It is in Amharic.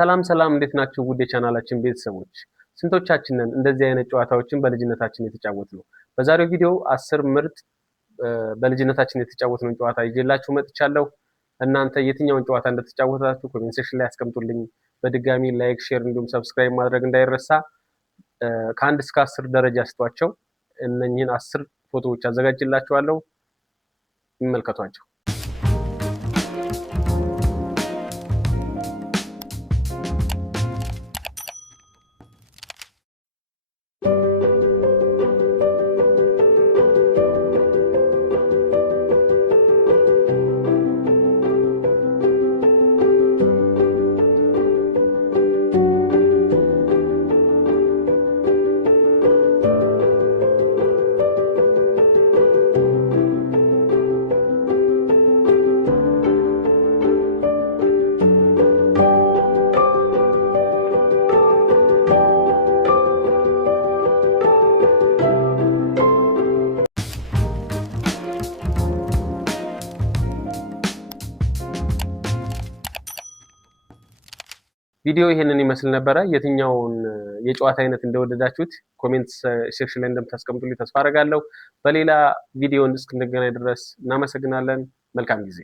ሰላም እንዴት ናችሁ? ውድ የቻናላችን ቤተሰቦች ስንቶቻችንን እንደዚህ አይነት ጨዋታዎችን በልጅነታችን የተጫወትነው? በዛሬው ቪዲዮ 10 ምርጥ በልጅነታችን የተጫወትነውን ጨዋታ ይዤላችሁ መጥቻለሁ። እናንተ የትኛውን ጨዋታ እንደተጫወታችሁ ኮሜንት ሴክሽን ላይ አስቀምጡልኝ። በድጋሚ ላይክ፣ ሼር እንዲሁም ሰብስክራይብ ማድረግ እንዳይረሳ። ከ1 እስከ 10 ደረጃ ስጧቸው። እነኚህን 10 ፎቶዎች አዘጋጅላችኋለሁ፣ ይመልከቷቸው። ቪዲዮ ይሄንን ይመስል ነበረ። የትኛውን የጨዋታ አይነት እንደወደዳችሁት ኮሜንት ሴክሽን ላይ እንደምታስቀምጡልኝ ተስፋ አደርጋለሁ። በሌላ ቪዲዮ እስክንገናኝ ድረስ እናመሰግናለን። መልካም ጊዜ